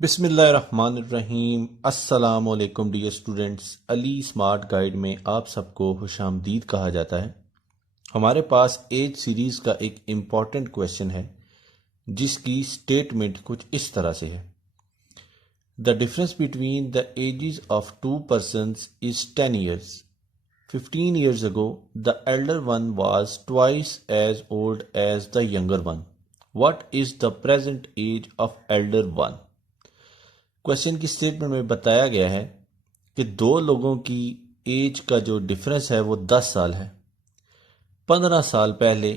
बिस्मिल्लाहिर्रहमानिर्रहीम। अस्सलाम वालेकुम dear students. Ali smart guide में आप सबको खुशामदीद कहा जाता है। हमारे पास एज सीरीज़ का एक इम्पॉर्टेंट क्वेश्चन है जिसकी स्टेटमेंट कुछ इस तरह से है। The difference between the ages of two persons is 10 years. 15 years ago, the elder one was twice as old as the younger one. What is the present age of elder one? Question की statement में बताया गया है कि दो लोगों की as का जो डिफरेंस है वो 10 साल है। 15 साल पहले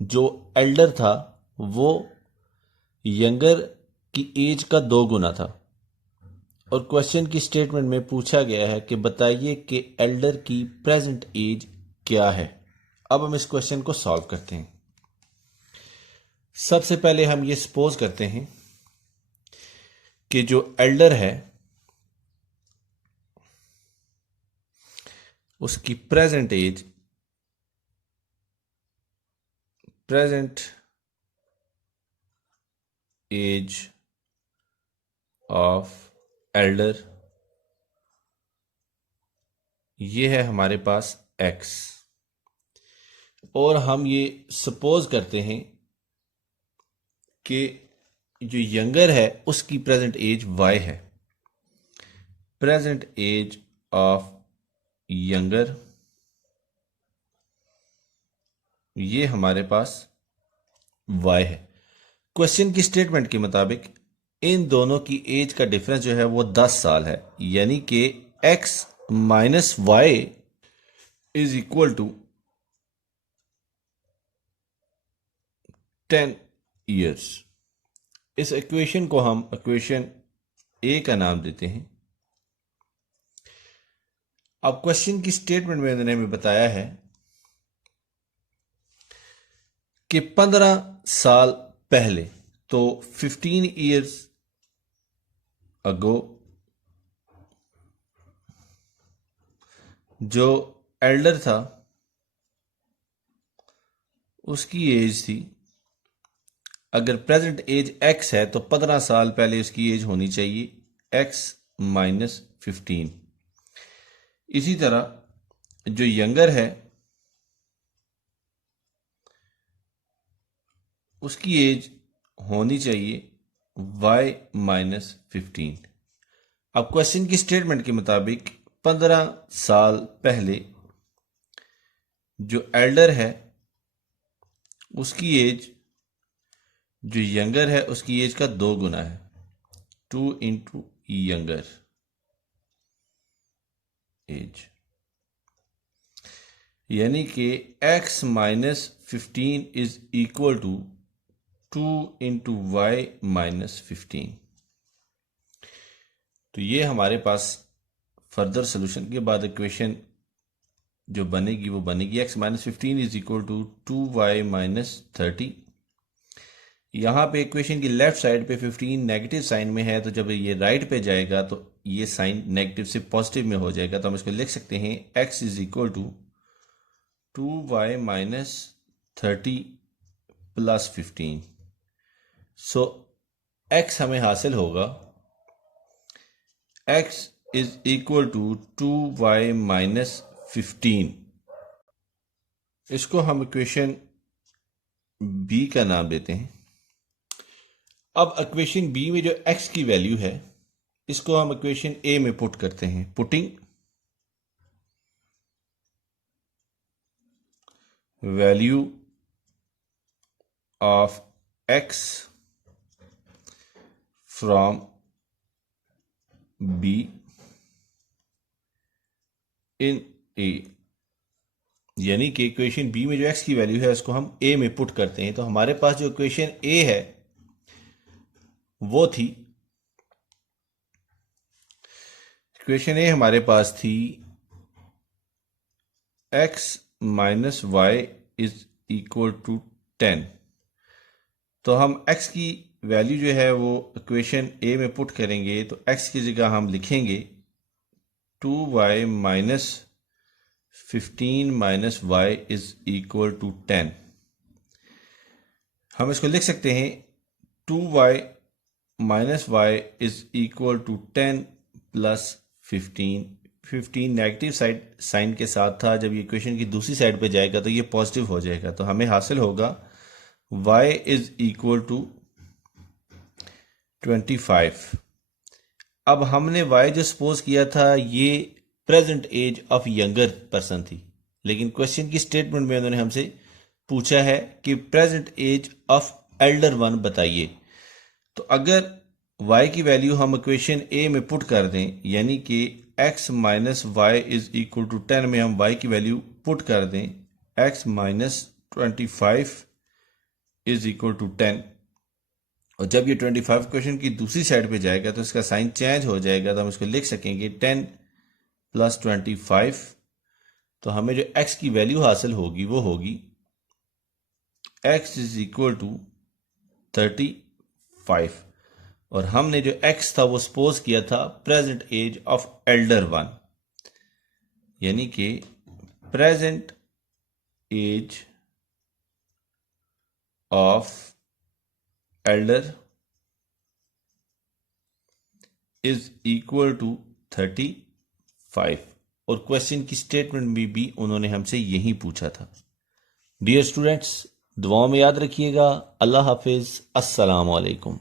जो एल्डर था वो यंगर की एज का 2 गुना था। और क्वेश्चन की स्टेटमेंट में पूछा गया है कि बताइए कि एल्डर की प्रेजेंट एज क्या है। अब हम इस क्वेश्चन को सॉल्व करते हैं। सबसे पहले हम ये सपोज करते हैं कि जो एल्डर है उसकी प्रेजेंट एज ऑफ एल्डर ये है हमारे पास x। और हम ये सपोज करते हैं कि जो यंगर है उसकी प्रेजेंट एज y है। प्रेजेंट एज ऑफ यंगर ये हमारे पास y है। क्वेश्चन की स्टेटमेंट के मुताबिक इन दोनों की एज का डिफरेंस जो है वो 10 साल है, यानी कि x minus y is equal to 10 years. इस इक्वेशन को हम इक्वेशन ए का नाम देते हैं। अब क्वेश्चन की स्टेटमेंट में मैंने बताया है कि 15 साल पहले, तो 15 ईयर्स अगो, जो एल्डर था उसकी एज थी, अगर प्रेजेंट एज x है तो 15 साल पहले उसकी एज होनी चाहिए x माइनस 15। इसी तरह जो यंगर है उसकी एज होनी चाहिए y माइनस 15। अब क्वेश्चन की स्टेटमेंट के मुताबिक 15 साल पहले जो एल्डर है उसकी एज जो यंगर है उसकी एज का 2 गुना है, 2 इंटू यंगर एज, यानी कि x minus 15 is equal to 2 into y minus 15। तो ये हमारे पास फर्दर सोल्यूशन के बाद इक्वेशन जो बनेगी वो बनेगी x minus 15 is equal to 2y minus 30। यहाँ पे इक्वेशन की लेफ्ट साइड पे 15 नेगेटिव साइन में है, तो जब ये राइट पे जाएगा तो ये साइन नेगेटिव से पॉजिटिव में हो जाएगा। तो हम इसको लिख सकते हैं x is equal to 2y minus 30 plus 15। So x हमें हासिल होगा x is equal to 2y minus 15। इसको हम इक्वेशन बी का नाम देते हैं। अब इक्वेशन बी में जो x की वैल्यू है इसको हम इक्वेशन ए में पुट करते हैं। Putting value of x from b in a, यानी कि इक्वेशन बी में जो x की वैल्यू है उसको हम a में पुट करते हैं। तो हमारे पास जो इक्वेशन a है वो थी, इक्वेशन a हमारे पास थी x minus y is equal to 10। तो हम x की वैल्यू जो है वो इक्वेशन a में पुट करेंगे, तो x की जगह हम लिखेंगे 2y minus 15 minus y is equal to 10। हम इसको लिख सकते हैं 2y minus y is equal to 10 plus 15। 15 negative side sign के साथ था, जब ये इक्वेशन की दूसरी साइड पे जाएगा तो ये पॉजिटिव हो जाएगा, तो हमें हासिल होगा y इज इक्वल टू 25। अब हमने y जो सपोज किया था ये present age of younger person थी, लेकिन क्वेश्चन की स्टेटमेंट में उन्होंने हमसे पूछा है कि present age of elder one बताइए। तो अगर y की वैल्यू हम इक्वेशन ए में पुट कर दें, यानी कि x minus y is equal to 10 में हम y की वैल्यू पुट कर दें x minus 25 is equal to 10, और जब ये 25 क्वेश्चन की दूसरी साइड पे जाएगा तो इसका साइन चेंज हो जाएगा, तो हम इसको लिख सकेंगे 10 प्लस 25। तो हमें जो x की वैल्यू हासिल होगी वो होगी x इज इक्वल टू 35, और हमने जो x था वो सपोज किया था present age of elder one, यानी कि present age of elder is equal to 35, और क्वेश्चन की स्टेटमेंट में भी उन्होंने हमसे यही पूछा था। डियर स्टूडेंट्स, दुआओं में याद रखिएगा। अल्लाह हाफिज, अस्सलाम वालेकुम।